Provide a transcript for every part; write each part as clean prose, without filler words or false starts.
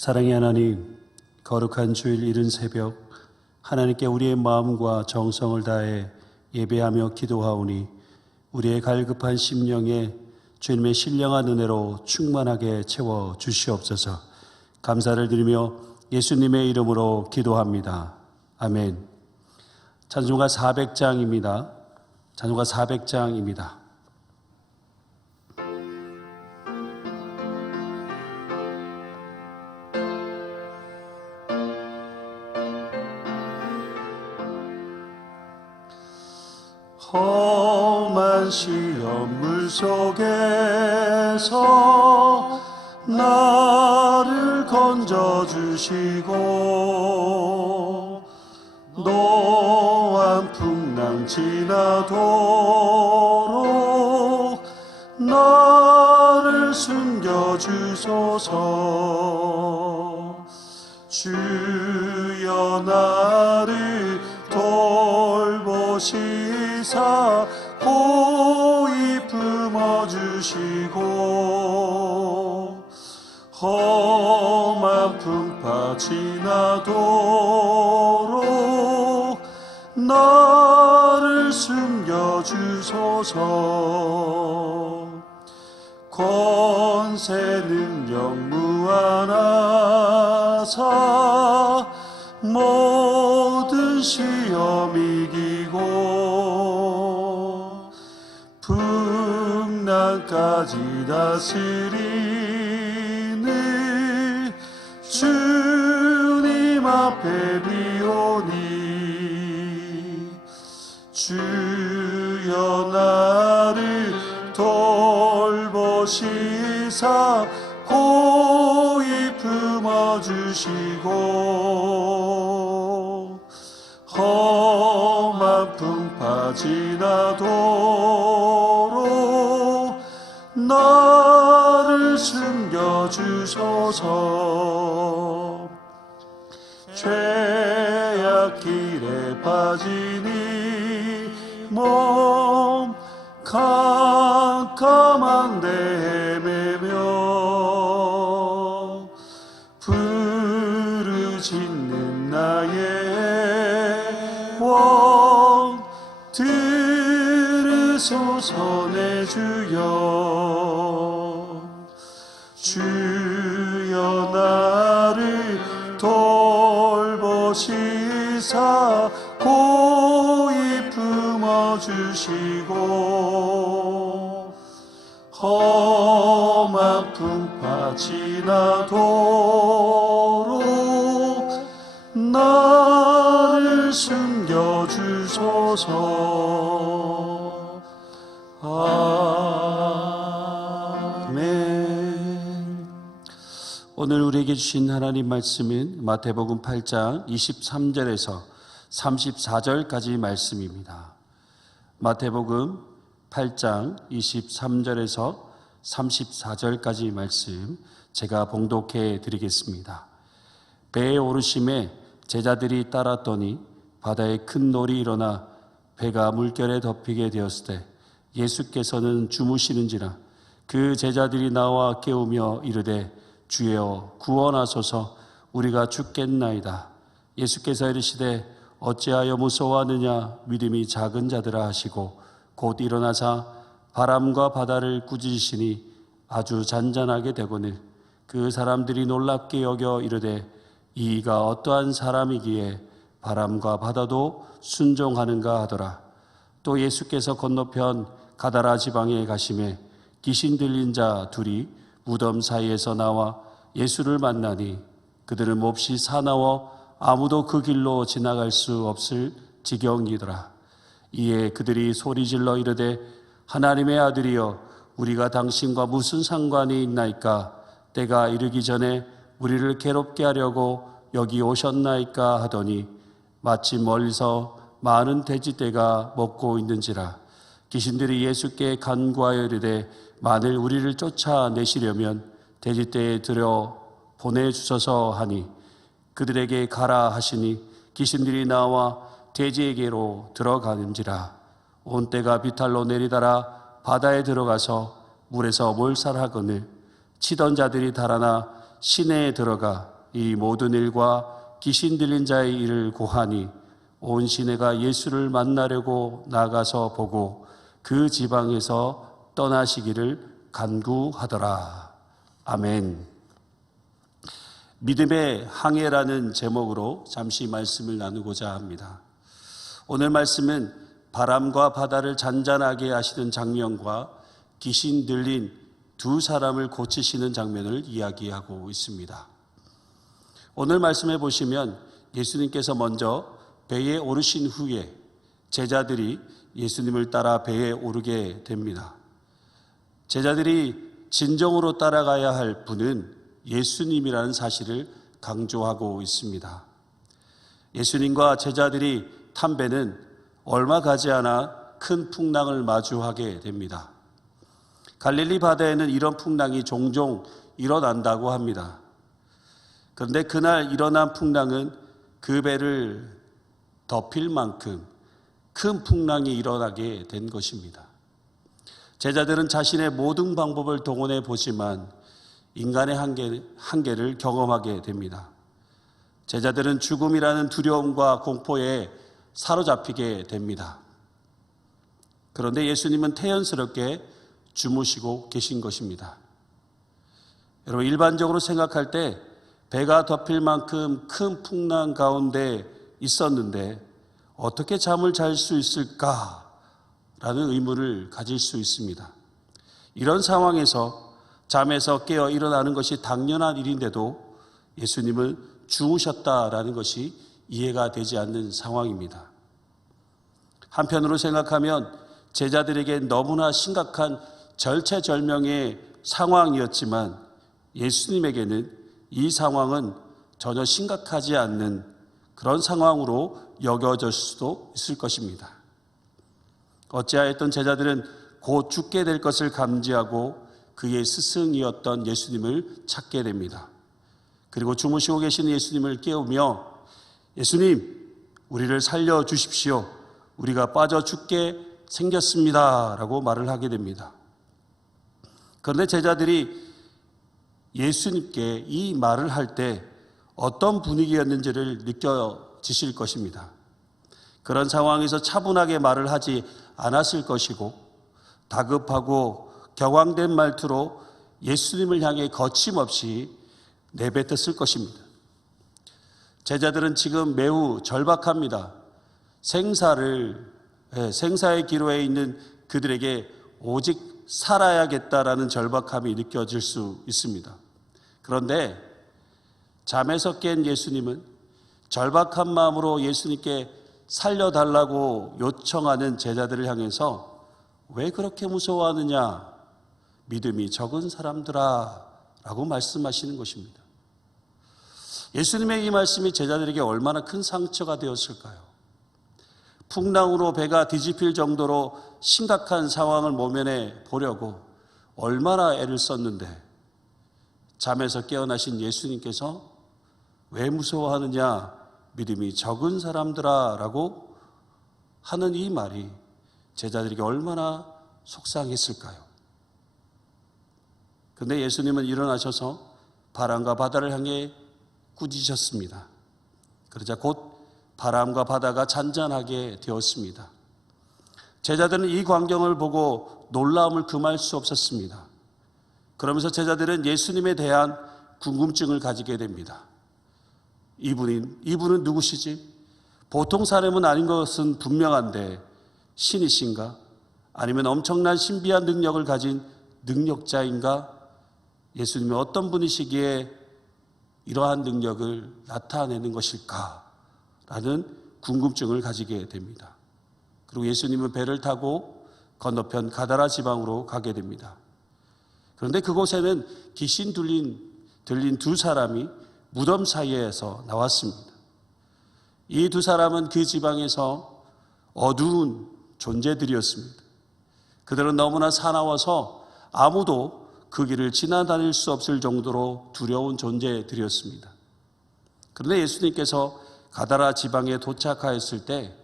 사랑의 하나님, 거룩한 주일 이른 새벽 하나님께 우리의 마음과 정성을 다해 예배하며 기도하오니 우리의 갈급한 심령에 주님의 신령한 은혜로 충만하게 채워 주시옵소서. 감사를 드리며 예수님의 이름으로 기도합니다. 아멘. 찬송가 400장입니다. 찬송가 400장입니다. 험한 시험물 속에서 나를 건져주시고 노한 풍랑 지나도록 나를 숨겨주소서. 주여 나를 돌보시사 고이 품어주시고 험한 풍파 지나도록 나를 숨겨주소서. 권세 능력 무한하사 모든 시험 이기고 풍랑까지 다스리는 주님 앞에 비오니 주여 나를 돌보시사 고이 품어주시고 험한 풍파 지나도록 나를 숨겨주소서. 죄악 길에 빠지니 몸 캄캄한데 헤매며 부르짖는 나의 원 들으소서. 내 주여 주여 나를 돌보시사 고이 품어주시고 험한 풍파 지나도록 나를 숨겨주소서. 아멘. 오늘 우리에게 주신 하나님 말씀은 마태복음 8장 23절에서 34절까지 말씀입니다. 마태복음 8장 23절에서 34절까지 말씀 제가 봉독해 드리겠습니다. 배에 오르심에 제자들이 따랐더니 바다에 큰 놀이 일어나 배가 물결에 덮이게 되었을 때 예수께서는 주무시는지라 그 제자들이 나와 깨우며 이르되 주여 구원하소서 우리가 죽겠나이다. 예수께서 이르시되 어찌하여 무서워하느냐 믿음이 작은 자들아 하시고 곧 일어나사 바람과 바다를 꾸짖으시니 아주 잔잔하게 되거늘 그 사람들이 놀랍게 여겨 이르되 이가 어떠한 사람이기에 바람과 바다도 순종하는가 하더라. 또 예수께서 건너편 가다라 지방에 가심에 귀신 들린 자 둘이 무덤 사이에서 나와 예수를 만나니 그들은 몹시 사나워 아무도 그 길로 지나갈 수 없을 지경이더라. 이에 그들이 소리질러 이르되 하나님의 아들이여 우리가 당신과 무슨 상관이 있나이까? 때가 이르기 전에 우리를 괴롭게 하려고 여기 오셨나이까 하더니 마침 멀리서 많은 돼지떼가 먹고 있는지라. 귀신들이 예수께 간구하여 이르되 만일 우리를 쫓아내시려면 돼지떼에 들여 보내주소서 하니 그들에게 가라 하시니 귀신들이 나와 돼지에게로 들어가는지라. 온 떼가 비탈로 내리달아 바다에 들어가서 물에서 몰살하거늘 치던 자들이 달아나 시내에 들어가 이 모든 일과 귀신 들린 자의 일을 고하니 온 시내가 예수를 만나려고 나가서 보고 그 지방에서 떠나시기를 간구하더라. 아멘. 믿음의 항해라는 제목으로 잠시 말씀을 나누고자 합니다. 오늘 말씀은 바람과 바다를 잔잔하게 하시는 장면과 귀신 들린 두 사람을 고치시는 장면을 이야기하고 있습니다. 오늘 말씀해 보시면 예수님께서 먼저 배에 오르신 후에 제자들이 예수님을 따라 배에 오르게 됩니다. 제자들이 진정으로 따라가야 할 분은 예수님이라는 사실을 강조하고 있습니다. 예수님과 제자들이 탄 배는 얼마 가지 않아 큰 풍랑을 마주하게 됩니다. 갈릴리 바다에는 이런 풍랑이 종종 일어난다고 합니다. 그런데 그날 일어난 풍랑은 그 배를 덮일 만큼 큰 풍랑이 일어나게 된 것입니다. 제자들은 자신의 모든 방법을 동원해 보지만 인간의 한계를 경험하게 됩니다. 제자들은 죽음이라는 두려움과 공포에 사로잡히게 됩니다. 그런데 예수님은 태연스럽게 주무시고 계신 것입니다. 여러분, 일반적으로 생각할 때 배가 덮일 만큼 큰 풍랑 가운데 있었는데 어떻게 잠을 잘 수 있을까라는 의문을 가질 수 있습니다. 이런 상황에서 잠에서 깨어 일어나는 것이 당연한 일인데도 예수님은 주무셨다라는 것이 이해가 되지 않는 상황입니다. 한편으로 생각하면 제자들에게 너무나 심각한 절체절명의 상황이었지만 예수님에게는 이 상황은 전혀 심각하지 않는 그런 상황으로 여겨질 수도 있을 것입니다. 어찌하였던 제자들은 곧 죽게 될 것을 감지하고 그의 스승이었던 예수님을 찾게 됩니다. 그리고 주무시고 계시는 예수님을 깨우며 예수님, 우리를 살려주십시오. 우리가 빠져 죽게 생겼습니다. 라고 말을 하게 됩니다. 그런데 제자들이 예수님께 이 말을 할 때 어떤 분위기였는지를 느껴지실 것입니다. 그런 상황에서 차분하게 말을 하지 않았을 것이고 다급하고 격앙된 말투로 예수님을 향해 거침없이 내뱉었을 것입니다. 제자들은 지금 매우 절박합니다. 생사의 기로에 있는 그들에게 오직 살아야겠다라는 절박함이 느껴질 수 있습니다. 그런데 잠에서 깬 예수님은 절박한 마음으로 예수님께 살려달라고 요청하는 제자들을 향해서 왜 그렇게 무서워하느냐? 믿음이 적은 사람들아 라고 말씀하시는 것입니다. 예수님의 이 말씀이 제자들에게 얼마나 큰 상처가 되었을까요? 풍랑으로 배가 뒤집힐 정도로 심각한 상황을 모면해 보려고 얼마나 애를 썼는데 잠에서 깨어나신 예수님께서 왜 무서워하느냐? 믿음이 적은 사람들아 라고 하는 이 말이 제자들에게 얼마나 속상했을까요? 그런데 예수님은 일어나셔서 바람과 바다를 향해 꾸짖으셨습니다. 그러자 곧 바람과 바다가 잔잔하게 되었습니다. 제자들은 이 광경을 보고 놀라움을 금할 수 없었습니다. 그러면서 제자들은 예수님에 대한 궁금증을 가지게 됩니다. 이분은 누구시지? 보통 사람은 아닌 것은 분명한데 신이신가? 아니면 엄청난 신비한 능력을 가진 능력자인가? 예수님이 어떤 분이시기에 이러한 능력을 나타내는 것일까? 라는 궁금증을 가지게 됩니다. 그리고 예수님은 배를 타고 건너편 가다라 지방으로 가게 됩니다. 그런데 그곳에는 귀신 들린 두 사람이 무덤 사이에서 나왔습니다. 이 두 사람은 그 지방에서 어두운 존재들이었습니다. 그들은 너무나 사나워서 아무도 그 길을 지나다닐 수 없을 정도로 두려운 존재들이었습니다. 그런데 예수님께서 가다라 지방에 도착하였을 때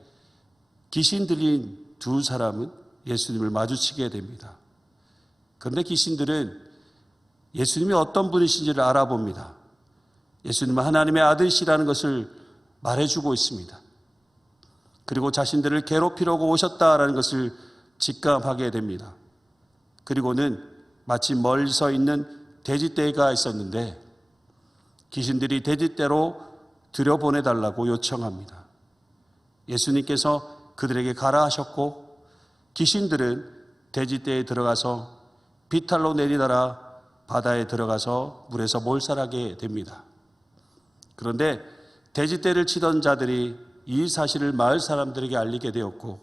귀신 들린 두 사람은 예수님을 마주치게 됩니다. 그런데 귀신들은 예수님이 어떤 분이신지를 알아봅니다. 예수님은 하나님의 아들이시라는 것을 말해주고 있습니다. 그리고 자신들을 괴롭히려고 오셨다라는 것을 직감하게 됩니다. 그리고는 마치 멀리 서 있는 돼지떼가 있었는데 귀신들이 돼지떼로 들여보내달라고 요청합니다. 예수님께서 그들에게 가라 하셨고 귀신들은 돼지떼에 들어가서 비탈로 내리다라 바다에 들어가서 물에서 몰살하게 됩니다. 그런데 돼지떼를 치던 자들이 이 사실을 마을 사람들에게 알리게 되었고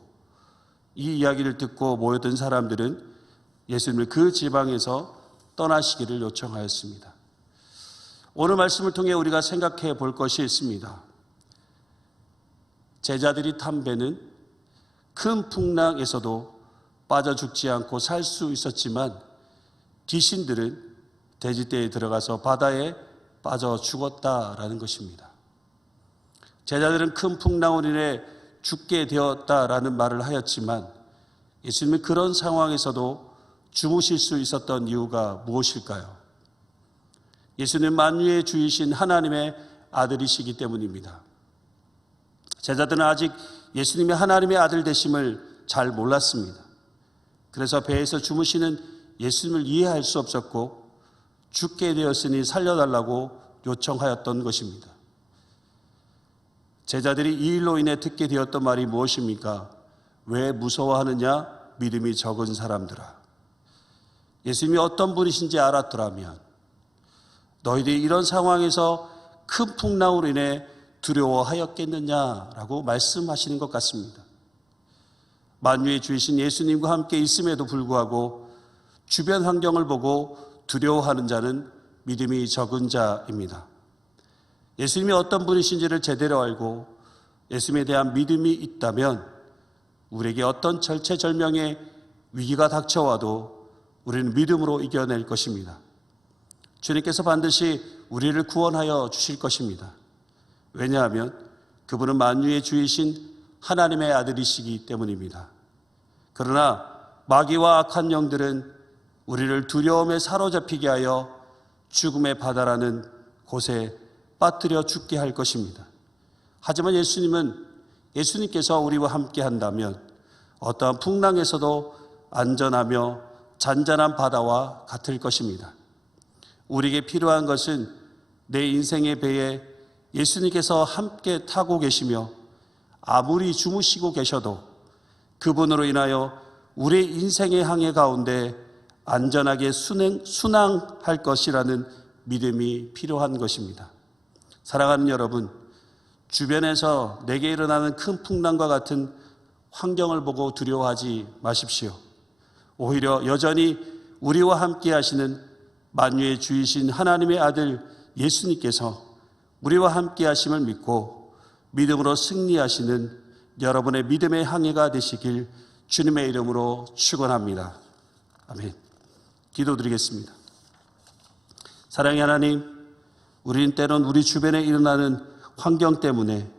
이 이야기를 듣고 모였던 사람들은 예수님을 그 지방에서 떠나시기를 요청하였습니다. 오늘 말씀을 통해 우리가 생각해 볼 것이 있습니다. 제자들이 탄 배는 큰 풍랑에서도 빠져 죽지 않고 살 수 있었지만 귀신들은 돼지떼에 들어가서 바다에 빠져 죽었다라는 것입니다. 제자들은 큰 풍랑으로 인해 죽게 되었다라는 말을 하였지만 예수님은 그런 상황에서도 주무실 수 있었던 이유가 무엇일까요? 예수님은 만유의 주이신 하나님의 아들이시기 때문입니다. 제자들은 아직 예수님이 하나님의 아들 되심을 잘 몰랐습니다. 그래서 배에서 주무시는 예수님을 이해할 수 없었고 죽게 되었으니 살려달라고 요청하였던 것입니다. 제자들이 이 일로 인해 듣게 되었던 말이 무엇입니까? 왜 무서워하느냐? 믿음이 적은 사람들아. 예수님이 어떤 분이신지 알았더라면 너희들이 이런 상황에서 큰 풍랑으로 인해 두려워하였겠느냐라고 말씀하시는 것 같습니다. 만유의 주이신 예수님과 함께 있음에도 불구하고 주변 환경을 보고 두려워하는 자는 믿음이 적은 자입니다. 예수님이 어떤 분이신지를 제대로 알고 예수님에 대한 믿음이 있다면 우리에게 어떤 절체절명의 위기가 닥쳐와도 우리는 믿음으로 이겨낼 것입니다. 주님께서 반드시 우리를 구원하여 주실 것입니다. 왜냐하면 그분은 만유의 주이신 하나님의 아들이시기 때문입니다. 그러나 마귀와 악한 영들은 우리를 두려움에 사로잡히게 하여 죽음의 바다라는 곳에 빠뜨려 죽게 할 것입니다. 하지만 예수님께서 우리와 함께 한다면 어떠한 풍랑에서도 안전하며 잔잔한 바다와 같을 것입니다. 우리에게 필요한 것은 내 인생의 배에 예수님께서 함께 타고 계시며 아무리 주무시고 계셔도 그분으로 인하여 우리의 인생의 항해 가운데 안전하게 순항할 것이라는 믿음이 필요한 것입니다. 사랑하는 여러분, 주변에서 내게 일어나는 큰 풍랑과 같은 환경을 보고 두려워하지 마십시오. 오히려 여전히 우리와 함께 하시는 만유의 주이신 하나님의 아들 예수님께서 우리와 함께 하심을 믿고 믿음으로 승리하시는 여러분의 믿음의 항해가 되시길 주님의 이름으로 축원합니다. 아멘. 기도드리겠습니다. 사랑의 하나님, 우리는 때론 우리 주변에 일어나는 환경 때문에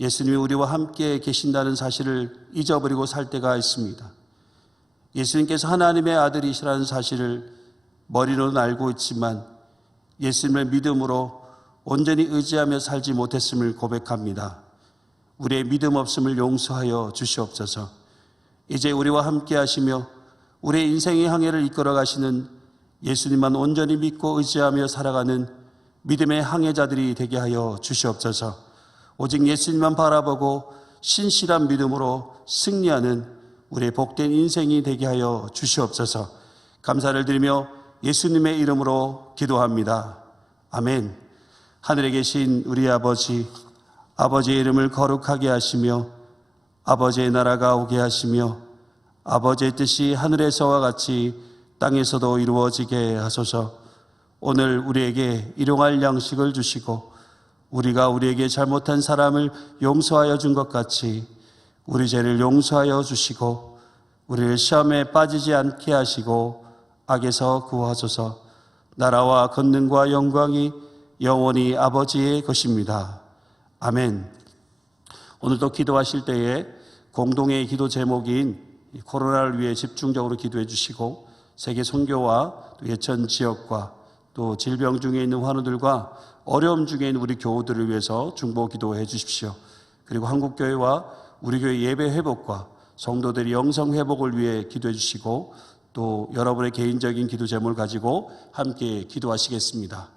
예수님이 우리와 함께 계신다는 사실을 잊어버리고 살 때가 있습니다. 예수님께서 하나님의 아들이시라는 사실을 머리로는 알고 있지만 예수님을 믿음으로 온전히 의지하며 살지 못했음을 고백합니다. 우리의 믿음 없음을 용서하여 주시옵소서. 이제 우리와 함께 하시며 우리의 인생의 항해를 이끌어 가시는 예수님만 온전히 믿고 의지하며 살아가는 믿음의 항해자들이 되게 하여 주시옵소서. 오직 예수님만 바라보고 신실한 믿음으로 승리하는 우리의 복된 인생이 되게 하여 주시옵소서. 감사를 드리며 예수님의 이름으로 기도합니다. 아멘. 하늘에 계신 우리 아버지, 아버지의 이름을 거룩하게 하시며 아버지의 나라가 오게 하시며 아버지의 뜻이 하늘에서와 같이 땅에서도 이루어지게 하소서. 오늘 우리에게 일용할 양식을 주시고 우리가 우리에게 잘못한 사람을 용서하여 준 것 같이 우리 죄를 용서하여 주시고 우리를 시험에 빠지지 않게 하시고 악에서 구하소서. 나라와 권능과 영광이 영원히 아버지의 것입니다. 아멘. 오늘도 기도하실 때에 공동의 기도 제목인 코로나를 위해 집중적으로 기도해 주시고 세계 선교와 또 예천 지역과 또 질병 중에 있는 환우들과 어려움 중에 있는 우리 교우들을 위해서 중보 기도해 주십시오. 그리고 한국교회와 우리 교회 예배 회복과 성도들의 영성 회복을 위해 기도해 주시고 또 여러분의 개인적인 기도 제목을 가지고 함께 기도하시겠습니다.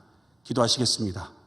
기도하시겠습니다.